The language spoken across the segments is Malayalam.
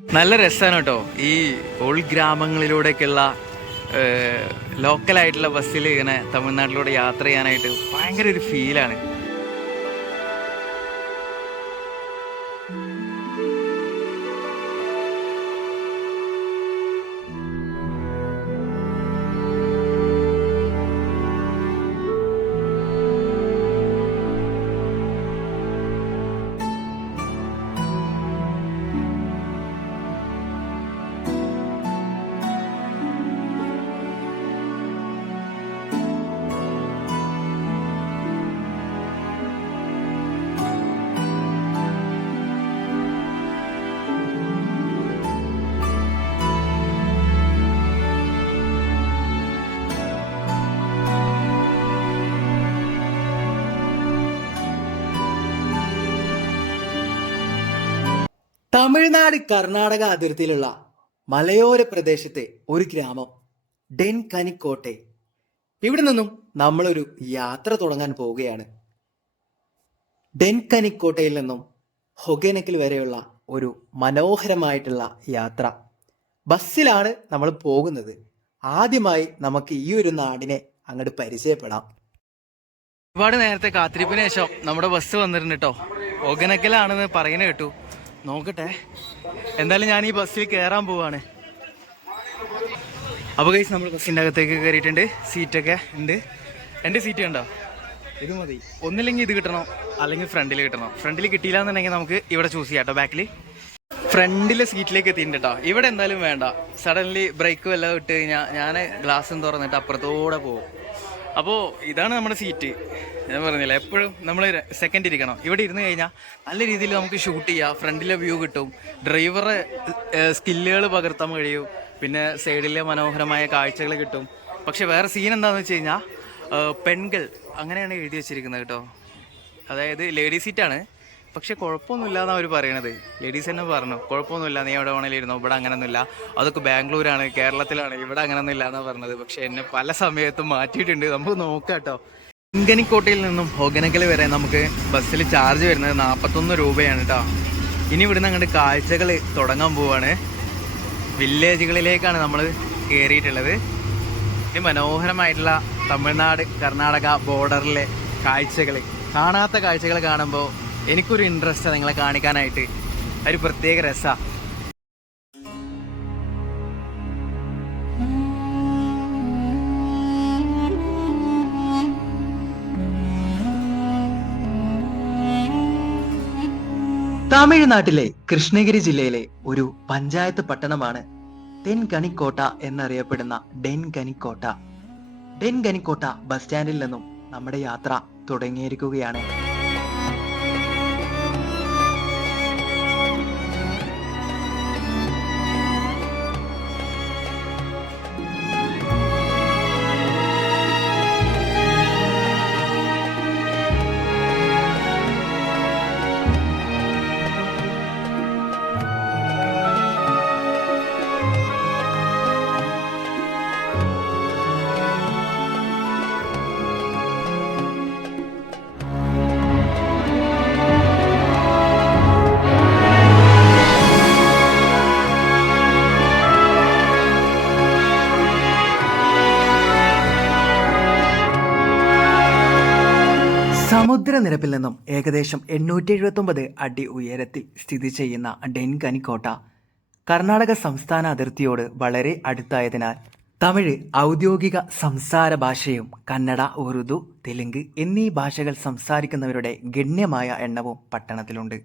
നല്ല രസമാണ് കേട്ടോ ഈ ഉൾഗ്രാമങ്ങളിലൂടെയൊക്കെയുള്ള ലോക്കലായിട്ടുള്ള ബസ്സിൽ ഇങ്ങനെ തമിഴ്നാട്ടിലൂടെ യാത്ര ചെയ്യാനായിട്ട് ഭയങ്കര ഒരു ഫീലാണ്. തമിഴ്നാട് കർണാടക അതിർത്തിയിലുള്ള മലയോര പ്രദേശത്തെ ഒരു ഗ്രാമം ഡെൻകനിക്കോട്ടെ. ഇവിടെ നിന്നും നമ്മളൊരു യാത്ര തുടങ്ങാൻ പോവുകയാണ്. ഡെൻകനിക്കോട്ടയിൽ നിന്നും ഹൊഗനക്കൽ വരെയുള്ള ഒരു മനോഹരമായിട്ടുള്ള യാത്ര ബസ്സിലാണ് നമ്മൾ പോകുന്നത്. ആദ്യമായി നമുക്ക് ഈ ഒരു നാടിനെ അങ്ങോട്ട് പരിചയപ്പെടാം. ഒരുപാട് നേരത്തെ കാത്തിരിപ്പിന് ശേഷം നമ്മുടെ ബസ് വന്നിട്ടുണ്ട് കേട്ടോ. ഒഗനക്കലാണെന്ന് പറയുന്നത് കേട്ടു. നോക്കട്ടെ, എന്തായാലും ഞാൻ ഈ ബസ്സിൽ കയറാൻ പോവാണ്. അപ്പോൾ ഗൈസ് നമ്മൾ ബസ്സിൻ്റെ അകത്തേക്ക് കയറിയിട്ടുണ്ട്. സീറ്റൊക്കെ ഉണ്ട്. എൻ്റെ സീറ്റ് കണ്ടോ? ഇത് മതി. ഒന്നില്ലെങ്കിൽ ഇത് കിട്ടണം, അല്ലെങ്കിൽ ഫ്രണ്ടിൽ കിട്ടണം. ഫ്രണ്ടിൽ കിട്ടിയില്ല എന്നുണ്ടെങ്കിൽ നമുക്ക് ഇവിടെ ചൂസ് ചെയ്യാം കേട്ടോ. ബാക്കിൽ ഫ്രണ്ടിലെ സീറ്റിലേക്ക് എത്തിയിട്ടുണ്ട് കേട്ടോ. ഇവിടെ എന്തായാലും വേണ്ട. സഡൻലി ബ്രേക്കും എല്ലാം ഇട്ട് കഴിഞ്ഞാൽ ഞാൻ ഗ്ലാസ്സും തുറന്നിട്ട് അപ്പുറത്തോടെ പോകും. അപ്പോൾ ഇതാണ് നമ്മുടെ സീറ്റ്. ഞാൻ പറഞ്ഞില്ല, എപ്പോഴും നമ്മൾ സെക്കൻഡ് ഇരിക്കണം. ഇവിടെ ഇരുന്ന് കഴിഞ്ഞാൽ നല്ല രീതിയിൽ നമുക്ക് ഷൂട്ട് ചെയ്യാം. ഫ്രണ്ടിലെ വ്യൂ കിട്ടും, ഡ്രൈവറെ സ്കില്ലുകൾ പകർത്താൻ കഴിയും, പിന്നെ സൈഡിലെ മനോഹരമായ കാഴ്ചകൾ കിട്ടും. പക്ഷെ വേറെ സീൻ എന്താണെന്ന് വെച്ച് കഴിഞ്ഞാൽ പെൺകൾ അങ്ങനെയാണ് എഴുതി വെച്ചിരിക്കുന്നത് കേട്ടോ. അതായത് ലേഡീ സീറ്റാണ്. പക്ഷെ കുഴപ്പമൊന്നുമില്ല എന്നാണ് അവർ പറയണത്. ലേഡീസ് തന്നെ പറഞ്ഞു കുഴപ്പമൊന്നുമില്ല, നീ എവിടെ വേണേലും ഇരുന്നോ, ഇവിടെ അങ്ങനെയൊന്നുമില്ല, അതൊക്കെ ബാംഗ്ലൂരാണ്, കേരളത്തിലാണ്, ഇവിടെ അങ്ങനെയൊന്നുമില്ല എന്നാണ് പറഞ്ഞത്. പക്ഷെ എന്നെ പല സമയത്തും മാറ്റിയിട്ടുണ്ട്. നമുക്ക് നോക്കാം കേട്ടോ. ഡെൻകനിക്കോട്ടയിൽ നിന്നും ഹൊഗനക്കൽ വരെ നമുക്ക് ബസ്സിൽ ചാർജ് വരുന്നത് 41 രൂപയാണ് കേട്ടോ. ഇനി ഇവിടുന്ന് അങ്ങോട്ട് കാഴ്ചകൾ തുടങ്ങാൻ പോവാണ്. വില്ലേജുകളിലേക്കാണ് നമ്മൾ കയറിയിട്ടുള്ളത്. ഇനി മനോഹരമായിട്ടുള്ള തമിഴ്നാട് കർണാടക ബോർഡറിലെ കാഴ്ചകൾ, കാണാത്ത കാഴ്ചകൾ കാണുമ്പോൾ എനിക്കൊരു ഇൻട്രസ്റ്റ് നിങ്ങളെ കാണിക്കാനായിട്ട്. ഒരു പ്രത്യേക രസമാണ്. തമിഴ്നാട്ടിലെ കൃഷ്ണഗിരി ജില്ലയിലെ ഒരു പഞ്ചായത്ത് പട്ടണമാണ് തെൻകനിക്കോട്ട എന്നറിയപ്പെടുന്ന ഡെൻകനിക്കോട്ട. ഡെൻകനിക്കോട്ട ബസ് സ്റ്റാൻഡിൽ നിന്നും നമ്മുടെ യാത്ര തുടങ്ങിയിരിക്കുകയാണ്. സമുദ്രനിരപ്പിൽ നിന്നും ഏകദേശം 879 അടി ഉയരത്തിൽ സ്ഥിതി ചെയ്യുന്ന ഡെൻകനിക്കോട്ട കർണാടക സംസ്ഥാന അതിർത്തിയോട് വളരെ അടുത്തായതിനാൽ തമിഴ് ഔദ്യോഗിക സംസാര ഭാഷയും കന്നഡ, ഉറുദു, തെലുങ്ക് എന്നീ ഭാഷകൾ സംസാരിക്കുന്നവരുടെ ഗണ്യമായ എണ്ണവും പട്ടണത്തിലുണ്ട്.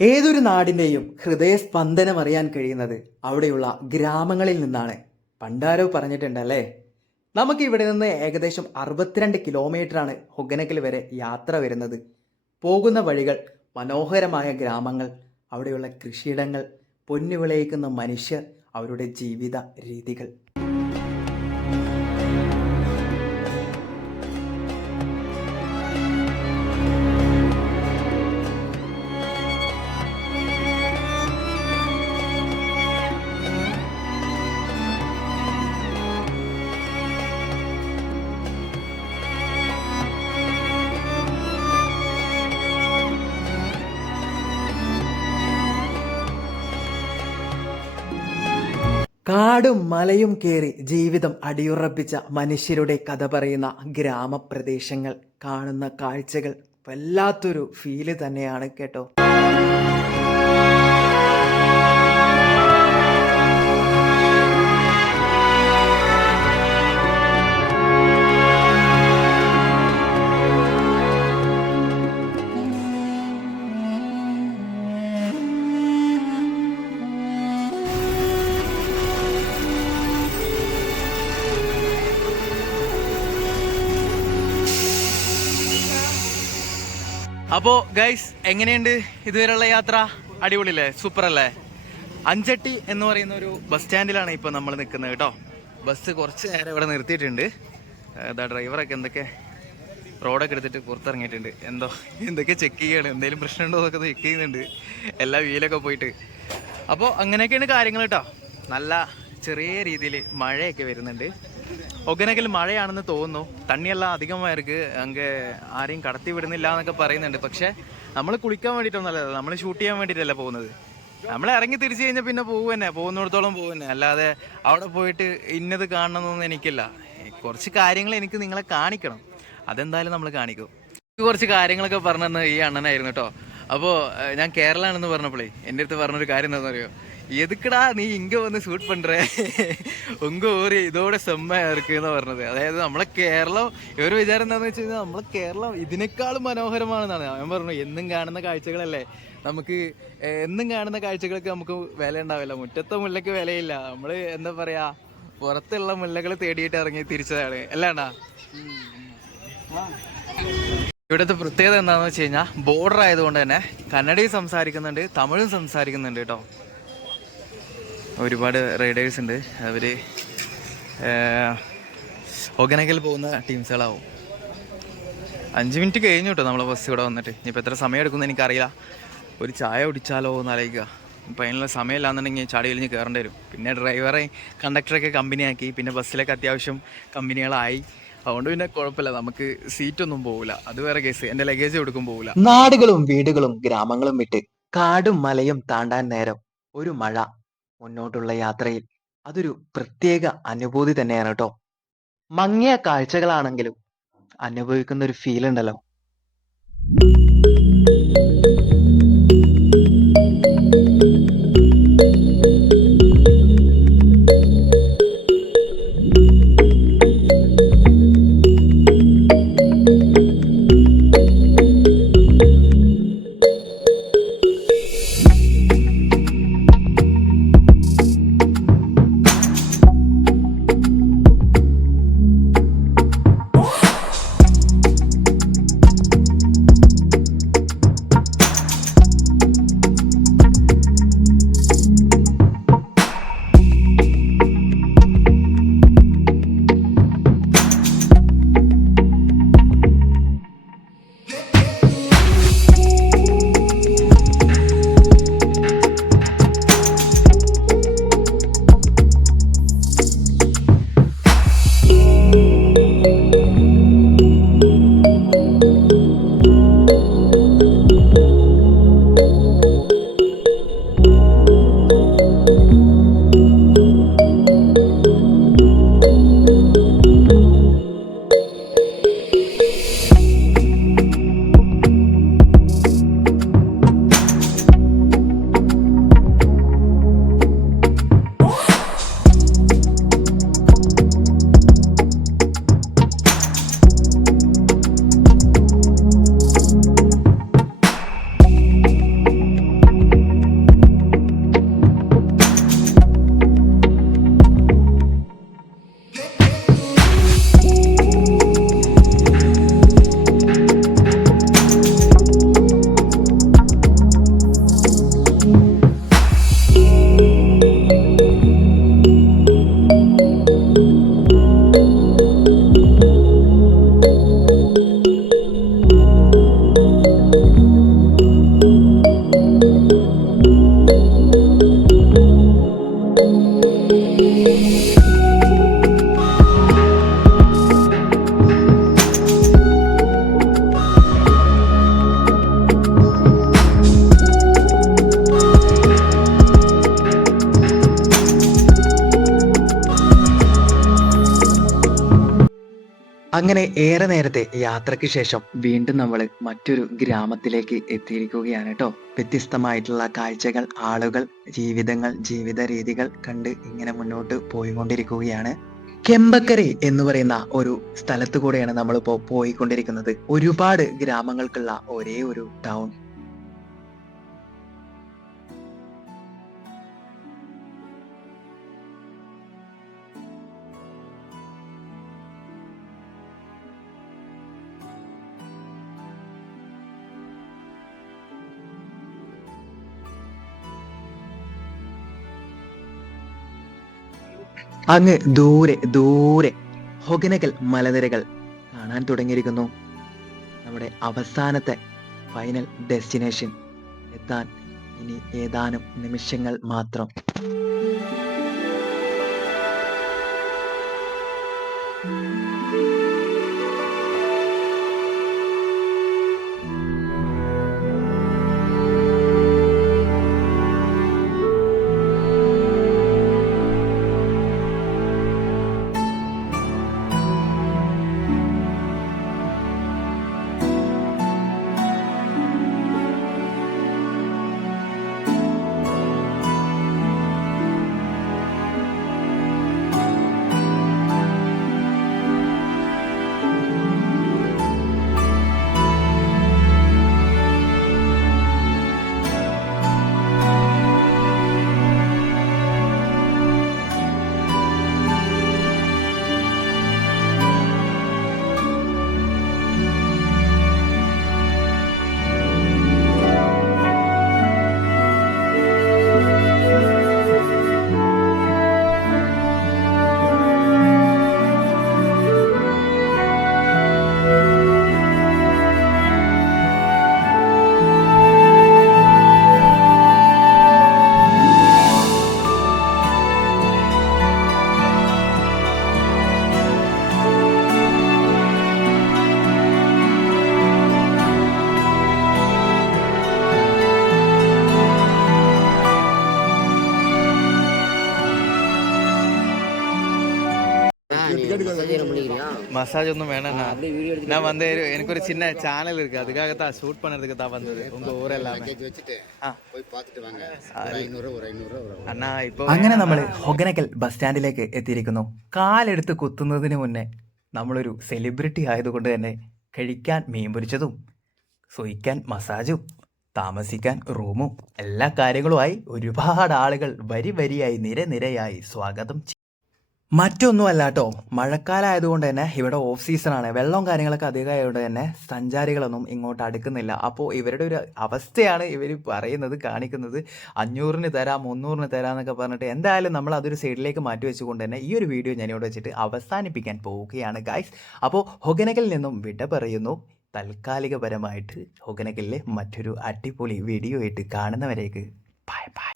ഏതൊരു നാടിൻ്റെയും ഹൃദയസ്പന്ദനം അറിയാൻ കഴിയുന്നത് അവിടെയുള്ള ഗ്രാമങ്ങളിൽ നിന്നാണ്. പണ്ടാരോ പറഞ്ഞിട്ടുണ്ടല്ലേ. നമുക്ക് ഇവിടെ നിന്ന് ഏകദേശം 62 കിലോമീറ്ററാണ് ഹൊഗനക്കൽ വരെ യാത്ര വരുന്നത്. പോകുന്ന വഴികൾ മനോഹരമായ ഗ്രാമങ്ങൾ, അവിടെയുള്ള കൃഷിയിടങ്ങൾ, പൊന്നു വിളയിക്കുന്ന മനുഷ്യർ, അവരുടെ ജീവിത രീതികൾ. കാടും മലയും കയറി ജീവിതം അടിയുറപ്പിച്ച മനുഷ്യരുടെ കഥ പറയുന്ന ഗ്രാമപ്രദേശങ്ങൾ കാണുന്ന കാഴ്ചകൾ വല്ലാത്തൊരു ഫീല് തന്നെയാണ് കേട്ടോ. അപ്പോൾ ഗൈസ്, എങ്ങനെയുണ്ട് ഇതുവരെയുള്ള യാത്ര? അടിപൊളിയല്ലേ? സൂപ്പർ അല്ലേ? അഞ്ചട്ടി എന്ന് പറയുന്ന ഒരു ബസ് സ്റ്റാൻഡിലാണ് ഇപ്പോൾ നമ്മൾ നിൽക്കുന്നത് കേട്ടോ. ബസ് കുറച്ച് നേരം ഇവിടെ നിർത്തിയിട്ടുണ്ട്. ഡ്രൈവറൊക്കെ എന്തൊക്കെ റോഡൊക്കെ എടുത്തിട്ട് പുറത്തിറങ്ങിയിട്ടുണ്ട്. എന്തൊക്കെ ചെക്ക് ചെയ്യാണ്, എന്തെങ്കിലും പ്രശ്നമുണ്ടോ എന്നൊക്കെ ചെക്ക് ചെയ്യുന്നുണ്ട്. എല്ലാ വീലൊക്കെ പോയിട്ട്. അപ്പോൾ അങ്ങനെയൊക്കെയാണ് കാര്യങ്ങൾ കേട്ടോ. നല്ല ചെറിയ രീതിയിൽ മഴയൊക്കെ വരുന്നുണ്ട്. ഒഗനക്കൽ മഴയാണെന്ന് തോന്നുന്നു. തണ്ണിയെല്ലാം അധികമായിരിക്ക് അങ്ങ് ആരെയും കടത്തി വിടുന്നില്ല എന്നൊക്കെ പറയുന്നുണ്ട്. പക്ഷെ നമ്മൾ കുളിക്കാൻ വേണ്ടിയിട്ടൊന്നല്ല, നമ്മൾ ഷൂട്ട് ചെയ്യാൻ വേണ്ടിയിട്ടല്ല പോകുന്നത്. നമ്മൾ ഇറങ്ങി തിരിച്ചു കഴിഞ്ഞാൽ പിന്നെ പോകുന്നിടത്തോളം പോകുന്നെ. അല്ലാതെ അവിടെ പോയിട്ട് ഇന്നത് കാണണമെന്നൊന്നും എനിക്കില്ല. കുറച്ച് കാര്യങ്ങൾ എനിക്ക് നിങ്ങളെ കാണിക്കണം. അതെന്തായാലും നമ്മൾ കാണിക്കും. കുറച്ച് കാര്യങ്ങളൊക്കെ പറഞ്ഞു ഈ അണ്ണനായിരുന്നു കേട്ടോ. അപ്പോൾ ഞാൻ കേരളാണെന്ന് പറഞ്ഞപ്പോഴേ എൻ്റെ അടുത്ത് പറഞ്ഞൊരു കാര്യം എന്താണെന്ന് അറിയോ? എതുക്കടാ നീ ഇങ്ങ വന്ന് ഷൂട്ട് പണ്ടേ ഉങ്ക ഒരു ഇതോടെ സെമ്മ ഇറക്കുന്ന പറഞ്ഞത്. അതായത് നമ്മളെ കേരളം, ഇവർ വിചാരം എന്താണെന്ന് വെച്ച് കഴിഞ്ഞാൽ നമ്മളെ കേരളം ഇതിനേക്കാളും മനോഹരമാണെന്നാണ്. ഞാൻ പറഞ്ഞു, എന്നും കാണുന്ന കാഴ്ചകളല്ലേ നമുക്ക്, എന്നും കാണുന്ന കാഴ്ചകൾക്ക് നമുക്ക് വില ഉണ്ടാവില്ല. മുറ്റത്തെ മുല്ലക്ക് വിലയില്ല. നമ്മൾ എന്താ പറയാ, പുറത്തുള്ള മുല്ലകൾ തേടിയിട്ട് ഇറങ്ങി തിരിച്ചതാണ് അല്ലാണ്ടാ. ഇവിടുത്തെ പ്രത്യേകത എന്താണെന്ന് വെച്ച് കഴിഞ്ഞാൽ ബോർഡർ ആയതുകൊണ്ട് തന്നെ കന്നഡയും സംസാരിക്കുന്നുണ്ട്, തമിഴും സംസാരിക്കുന്നുണ്ട് കേട്ടോ. ഒരുപാട് റൈഡേഴ്സ് ഉണ്ട്. അവർ ഒഗനക്കൽ പോകുന്ന ടീംസുകളാവും. 5 മിനിറ്റ് കഴിഞ്ഞു കേട്ടോ നമ്മളെ ബസ് ഇവിടെ വന്നിട്ട്. ഇനിയിപ്പോൾ എത്ര സമയം എടുക്കുമെന്ന് എനിക്കറിയില്ല. ഒരു ചായ കുടിച്ചാലോ എന്ന് ആലോചിക്കുക. ഇപ്പം അതിനുള്ള സമയമില്ലാന്നുണ്ടെങ്കിൽ ചാടി വലിഞ്ഞ് കയറേണ്ടി വരും. പിന്നെ ഡ്രൈവറെ കണ്ടക്ടറൊക്കെ കമ്പനിയാക്കി, പിന്നെ ബസ്സിലൊക്കെ അത്യാവശ്യം കമ്പനികളായി. അതുകൊണ്ട് പിന്നെ കുഴപ്പമില്ല, നമുക്ക് സീറ്റൊന്നും പോകില്ല. അത് വേറെ കേസ്. എൻ്റെ ലഗേജ് എടുക്കും പോകില്ല. നാടുകളും വീടുകളും ഗ്രാമങ്ങളും വിട്ട് കാടും മലയും താണ്ടാൻ നേരം ഒരു മഴ മുന്നോട്ടുള്ള യാത്രയിൽ അതൊരു പ്രത്യേക അനുഭൂതി തന്നെയാണ് കേട്ടോ. മങ്ങിയ കാഴ്ചകളാണെങ്കിലും അനുഭവിക്കുന്ന ഒരു ഫീൽ ഉണ്ടല്ലോ. അങ്ങനെ ഏറെ നേരത്തെ യാത്രയ്ക്ക് ശേഷം വീണ്ടും നമ്മൾ മറ്റൊരു ഗ്രാമത്തിലേക്ക് എത്തിയിരിക്കുകയാണ് കേട്ടോ. വ്യത്യസ്തമായിട്ടുള്ള കാഴ്ചകൾ, ആളുകൾ, ജീവിതങ്ങൾ, ജീവിത രീതികൾ കണ്ട് ഇങ്ങനെ മുന്നോട്ട് പോയിക്കൊണ്ടിരിക്കുകയാണ്. കെമ്പക്കരെ എന്ന് പറയുന്ന ഒരു സ്ഥലത്ത് കൂടെയാണ് നമ്മളിപ്പോ പോയിക്കൊണ്ടിരിക്കുന്നത്. ഒരുപാട് ഗ്രാമങ്ങൾക്കുള്ള ഒരേ ഒരു ടൗൺ. അങ്ങ് ദൂരെ ദൂരെ ഹൊഗനകൽ മലനിരകൾ കാണാൻ തുടങ്ങിയിരിക്കുന്നു. നമ്മുടെ അവസാനത്തെ ഫൈനൽ ഡെസ്റ്റിനേഷൻ എത്താൻ ഇനി ഏതാനും നിമിഷങ്ങൾ മാത്രം. மசாஜ் ஒன்றும் வேணாண்ணா. நான் வந்து எனக்கு ஒரு சின்ன சேனல் இருக்கு, அதுக்காக தான் ஷூட் பண்ணுறதுக்கு தான் வந்தது. உங்க ஊர் எல்லாமே അണ്ണാ ഇപ്പൊ അങ്ങനെ നമ്മൾ ഹൊഗനക്കൽ ബസ് സ്റ്റാൻഡിലേക്ക് എത്തിയിരിക്കുന്നു. കാലെടുത്ത് കുത്തുന്നതിന് മുന്നേ നമ്മളൊരു സെലിബ്രിറ്റി ആയതുകൊണ്ട് തന്നെ കഴിക്കാൻ മീൻ പൊരിച്ചതും സൊയ്ക്കാൻ മസാജും താമസിക്കാൻ റൂമും എല്ലാ കാര്യങ്ങളുമായി ഒരുപാട് ആളുകൾ വരി വരിയായി നിരയായി സ്വാഗതം. മറ്റൊന്നുമല്ല കേട്ടോ, മഴക്കാലമായതുകൊണ്ട് തന്നെ ഇവിടെ ഓഫ് സീസണാണ്. വെള്ളവും കാര്യങ്ങളൊക്കെ അധികമായതുകൊണ്ട് തന്നെ സഞ്ചാരികളൊന്നും ഇങ്ങോട്ട് അടുക്കുന്നില്ല. അപ്പോൾ ഇവരുടെ ഒരു അവസ്ഥയാണ് ഇവർ പറയുന്നത്, കാണിക്കുന്നത്. 500-ന് തരാം, 300-ന് തരാം എന്നൊക്കെ പറഞ്ഞിട്ട് എന്തായാലും നമ്മൾ അതൊരു സൈഡിലേക്ക് മാറ്റി വെച്ചുകൊണ്ട് തന്നെ ഈ ഒരു വീഡിയോ ഞാനിവിടെ വെച്ചിട്ട് അവസാനിപ്പിക്കാൻ പോവുകയാണ് ഗൈസ്. അപ്പോൾ ഹൊഗനക്കലിൽ നിന്നും വിട പറയുന്നു. താൽക്കാലികപരമായിട്ട് ഹൊഗനക്കലിലെ മറ്റൊരു അടിപൊളി വീഡിയോ ആയിട്ട് കാണുന്നവരേക്ക് ബൈ ബൈ.